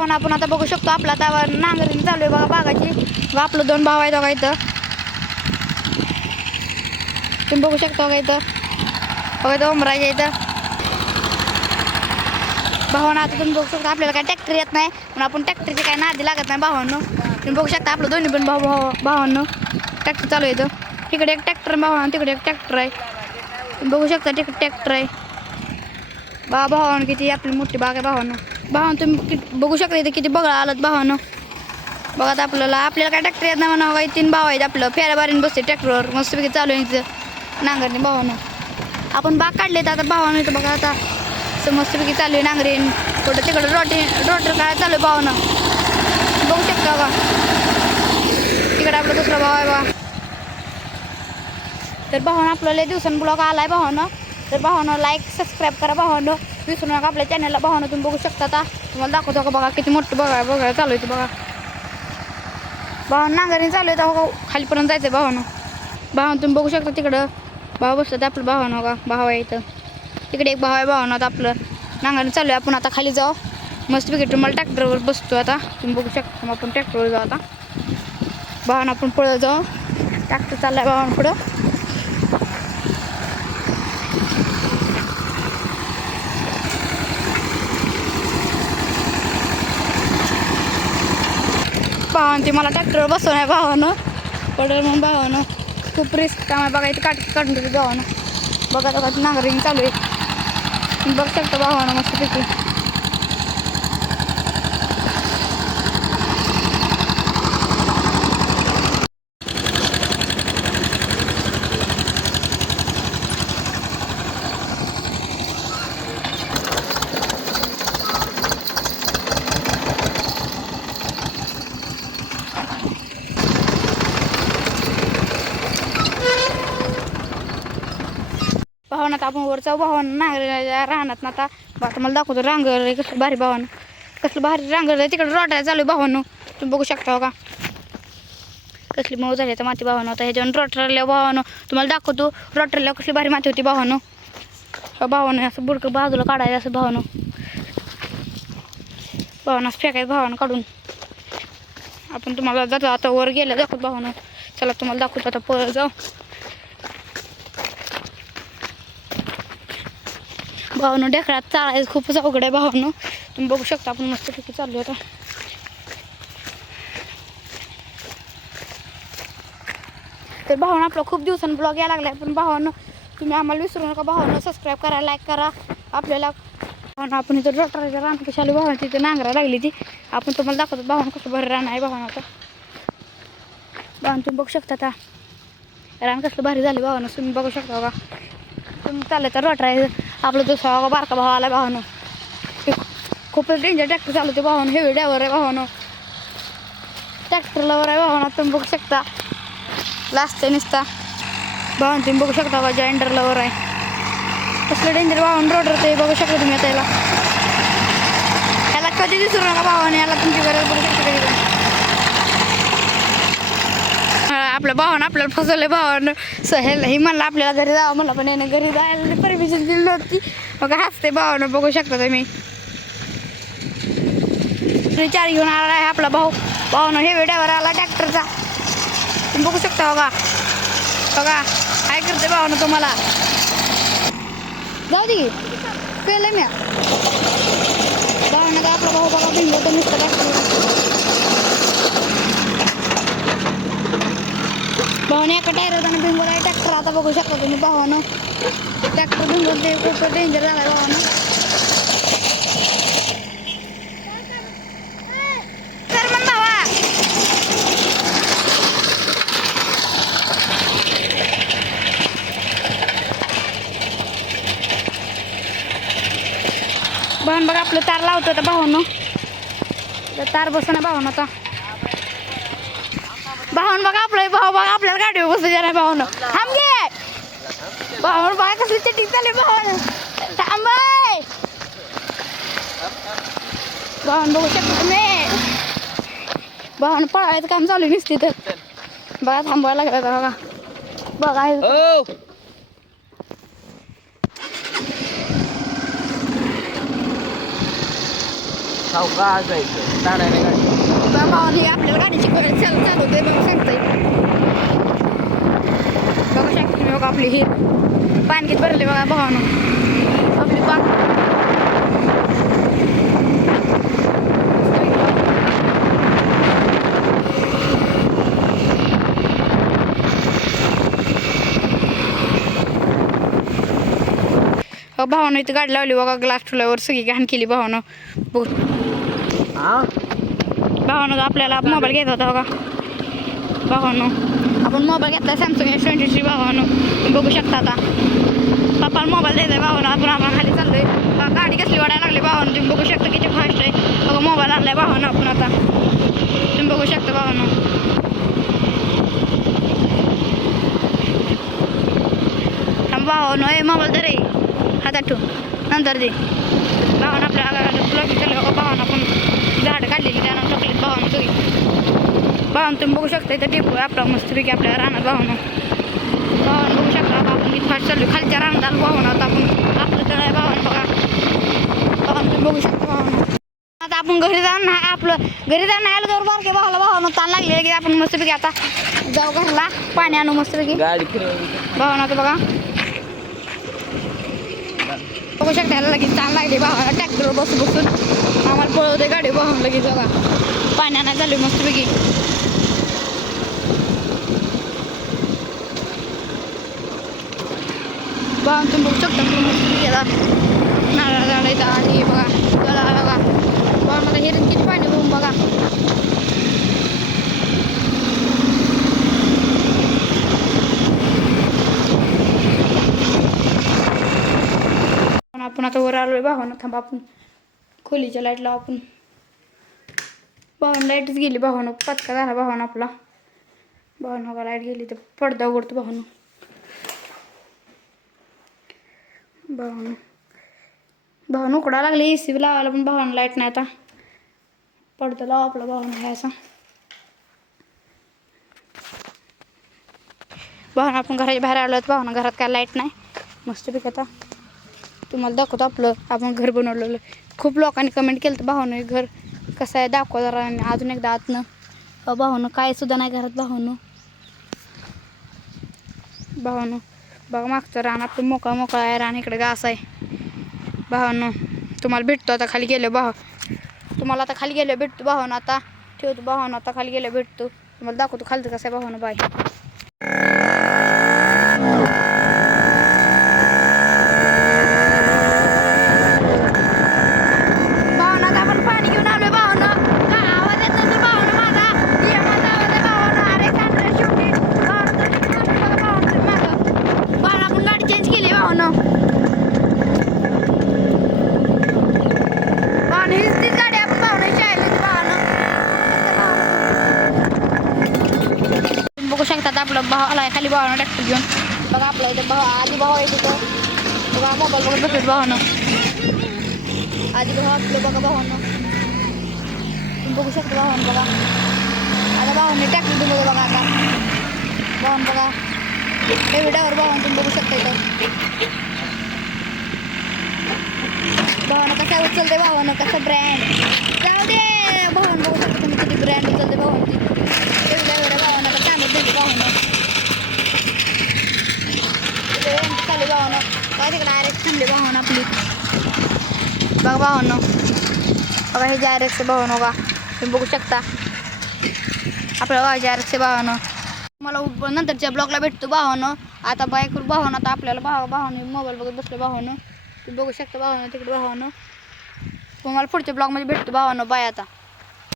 भावानं आपण आता बघू शकतो आपला आता नांगरणी चालू आहे बघा बागाची. बघा आपलं 2 भाव आहेत बघा इथं. तुम्ही बघू शकता बघा इथं. बघा इथं उमराच्या इथं भावानं. आता तुम्ही बघू शकता आपल्याला काय ट्रॅक्टर येत नाही पण आपण ट्रॅक्टरची काय नादी लागत नाही भावानं. तुम्ही बघू शकता आपलं दोन्ही पण भावानं ट्रॅक्टर चालू आहे इथं. तिकडे एक ट्रॅक्टर भावानं, तिकडे एक ट्रॅक्टर आहे. तुम्ही बघू शकता तिकडे ट्रॅक्टर आहे. भावानं किती आपली मोठी बाग आहे भावानं तुम्ही बघू शकता इथे किती बगळा आलात भावानं. बघा आता आपल्याला काय ट्रॅक्टर येत नाही म्हणा. 3 भाव आहेत आपलं. फेऱ्या बारीने बसते ट्रॅक्टरवर मस्तपैकी चालू आहे इथं नांगरणी भावानं. आपण बाग काढले तर आता भावानं इथं बघा आता मस्तपैकी चालू आहे नांगरीन. कुठं तिकडं रोटर काय चालू आहे भावानं. बघू शकता बघा तिकडे आपला दुसरा भाव आहे बघा. तर भावानं आपल्याला दिवसांनी ब्लॉग आला आहे भावानं. तर भावानं लाईक सबस्क्राईब करा भावानं. विसरू नका आपल्या चॅनलला भावानं. तुम्ही बघू शकता आता तुम्हाला दाखवतो का बघा किती मोठं बघा चालू आहे बघा. भावानं नांगरणी चालू आहे बघा खालीपर्यंत जायचं आहे भावानं तुम्ही बघू शकता तिकडं भाव बसतात आपलं भावानं बघा. भाव आहे इथं तिकडे एक भाव आहे भावानं. आता आपलं नांगरणी चालू आहे. आपण आता खाली जाऊ मस्तपैकी. तुम्हाला ट्रॅक्टरवर बसतो आता तुम्ही बघू शकता. मग आपण ट्रॅक्टरवर जाऊ आता भावानं. आपण पुढं जाऊ. ट्रॅक्टर चालला आहे भावानं पुढं. भावानं मला ट्रॅक्टरवर बसवून आहे भावानं. पडेल म्हणून भावानं खूप रिस्क काम आहे बघा. इथे काढून देते भावानं. बघा बघा नांगरणी चालू आहे. तुम्ही बघू शकता भावानं मस्तपैकी. भावानं आता आपण वर जाऊ भावानं नांगरच्या राहणार ना. आता मला दाखवतो रांगर आहे कसलं भारी भावानं. कसलं भारी रांगर आहे. तिकडे रोटायला चालू आहे भावानं. तुम्ही बघू शकता बघा कसली मऊ झाली आता माती भावानं. आता ह्याच्यावर रोटरल्या भावानं तुम्हाला दाखवतो. रोटरल्या कसली भारी माती होती भावानं. भावानं असं बुडकं बाजूला काढायचं असं भावानं. असं फेकायचं भावानं काढून. आपण तुम्हाला जातो आता वर गेलं दाखवतो भावानं. चला तुम्हाला दाखवतो आता परत जाऊ भावानं. ढेकळात चालायचं खूपच अवघड आहे भावानं. तुम्ही बघू शकता आपण मस्तपैकी चाललो आता. तर भावानं आपला खूप दिवसांनी ब्लॉग यायला लागलाय. पण भावानं तुम्ही आम्हाला विसरू नका भावानं. सबस्क्राईब करा, लाईक करा. आपल्याला भावानं आपण इथं रोटरच्या रान कशाला भावानं तिथे नांगरा लागली ती आपण तुम्हाला दाखवतो. भावानं कसं भर रान आहे भावानं. आता भावानं तुम्ही बघू शकता आता रान कसलं भारी झालं भावानं. तुम्ही बघू शकता बघा. तुम्ही चाललं तर रोटर आहे आपलं दुसरा बारका भाव आला भावानं. खूपच डेंजर ट्रॅक्टर चालवते भावानं. हेवी ड्रायव्हर आहे भावानं. ट्रॅक्टरला वर आहे भावानं. तुम्ही बघू शकता लास्ट निसता भावानं. तुम्ही बघू शकता बघा जॉइंडरला वर आहे. कसलं डेंजर भावानं रोटर ते बघू शकता तुम्ही आता. याला कधी दिसू नका भावानं. याला तुमची गरज बघू शकता कधी. आपल्या भावानं आपल्याला फसवलं भावानं. सहेल ही म्हणलं आपल्याला घरी जावं म्हणलं पण याने घरी जायला परमिशन दिली नव्हती. मग हसते भावानं. बघू शकता तुम्ही. चार घेऊन आला आहे आपला भावानं. हेवी ड्रायव्हर आला ट्रॅक्टरचा. तुम्ही बघू शकता बघा काय करते भावानं तुम्हाला. जाऊ दे केलं मी भावानं. का आपला भाऊ बघा भिंगवतो नुसतं ट्रॅक्टर. भावाने एका टायरनं भिंगवलं आहे ट्रॅक्टर. आता बघू शकता तुम्ही भावानं ट्रॅक्टर भिंगवून ते खूप डेंजर झाला आहे भावानं. तर मग भावा भावानं बघा आपलं तार लावतो आता भावानं. तार बसणं भावानं आता. भावानं बघा आपलं भाऊ बघा आपल्याला गाडीवर बसू द्या नाही भावानं. थांब घे भावानं. बघा कसली चेटिंग चालली भावानं. थांब भावानं. बघू शकता तुम्ही भावानं पळायचं काम चालू नसते तर बघा थांबवायला लागलं बघा. बघा सावकाश जायचं ताणाने गाडी. भावाने आपल्याला गाडी शिकवायला चालू होते बघा सांगताय. बघू शकता तुम्ही बघा आपली ही पाणकीत भरले बघा भावानं आपली भावानं इथे गाडी लावली बघा ग्लास ठेवल्यावर सगळी घाण केली भावानं. बघ भावानं आपल्याला मोबाईल घ्यायचा होता बघा भावानं. आपण मोबाईल घेतला सॅमसंग S23 भावानं. तुम्ही बघू शकता आता पप्पाला मोबाईल द्यायचा आहे भावानं. आपण खाली चाललोय गाडी कसली वाढायला लागली भावानं. तुम्ही बघू शकता किती फास्ट आहे बघा. मोबाईल आणलाय भावानं आपण आता. तुम्ही बघू शकता भावानं. भावानं ए मोबाईल दे रे हातात ठेव नंतर दे भावानं. आपल्याला ब्लॉग केलं बघा भावानं. आपण झाडं काढलेली त्यानं टाकलीत भावानं सगळी भावानं. तुम्ही बघू शकता इथं टेपू आपला मस्तपैकी आपल्या रानात भावानं. भावानं बघू शकता आपण किती फास्ट चाललो खालच्या रानात आलो भावानं. आता आपण आपलं तळ आहे भावानं बघा भावानं. तुम्ही बघू शकता भावानं. आता आपण घरी जाऊन आपलं घरी जाऊन नाही आलं तर बारके भावाला भावानं ताण लागले की आपण मस्तपैकी आता जाऊ घरला पाणी आणू मस्तपैकी गाडी भावानं. आता बघा बघू शकता याला लगेच ताण लागली भावाला. ट्रॅक्टरवर बसून आम्हाला पळवते गाडी भावानं लगेच बघा. पाणी आणायला चालू मस्तपैकी भावानं. तुम्ही बघू शकता मस्तपैकी याला नारळ झाडायचा आणि बघा त्याला बघा भावानं. मला हिरण किती पाणी भरून बघा. आपण आता वर आलोय भावानं. थांबा आपण खोलीच्या लाईट लावू आपण. भावानं लाईटच गेली भावानं. पचका झाला भावानं आपला भावानं. बघा लाईट गेली तर पडदा उघडतो भावानं. भावानं उकडा लागली AC लावायला पण भावानं लाईट नाही. आता पडदा लावा आपला भावानं आहे असा भावानं. आपण घराच्या बाहेर आलो भावानं. घरात काय लाईट नाही मस्तपैकी. आता तुम्हाला दाखवतो आपलं आपण घर बनवलेलं. खूप लोकांनी कमेंट केलं तर भावानं घर कसं आहे दाखवा जरा अजून एकदा आतनं. भावानं काय सुद्धा नाही घरात भावानं. बघा मागचं रान आपलं मोकळा आहे रान. इकडे घास आहे भावानं. तुम्हाला भेटतो आता खाली गेलो तुम्हाला आता खाली गेलो भेटतो भावानं. आता ठेवतो भावानं. आता खाली गेलो भेटतो तुम्हाला दाखवतो खालचं कसं आहे भावानं. बाय. बघू शकतात आपलं भाव आला खाली भावानं ट्रॅक्टर घेऊन बघा. आपला इथं भाव आधी भाव आहे तिथं बघा. मोबाईल बघत बसत भावानं. आधी भाव आपलं बघा भावानं. तुम्ही बघू शकता भावानं बघा. आता भावाने ट्रॅक्टर घेऊन बघा. आता भावानं बघा हे व्हिडिओवर भावानं तुम्ही बघू शकता इथं भावानं कसं उचलते भावानं. कसं ब्रँड जाऊ दे भावानं. बघू शकता तुम्ही किती ब्रँड उचलते भावानं. ती एवढ्या भावानं आता चालत नाही भावानं. चालू भावानं बघा. तिकडे RX थांबले भावानं आपली बघा भावानं. बघा हे जे RX भावानं बघा तुम्ही बघू शकता आपल्या बघा जे RX भावानं. मला नंतरच्या ब्लॉगला भेटतो भावानं. आता बाय करू भावानं. आता आपल्याला भावाने मोबाईल बघत बसलं भावानं. तुम्ही बघू शकता भावानं तिकडे भावानं. तुम्हाला पुढच्या ब्लॉगमध्ये भेटतो भावानं. बाय आता.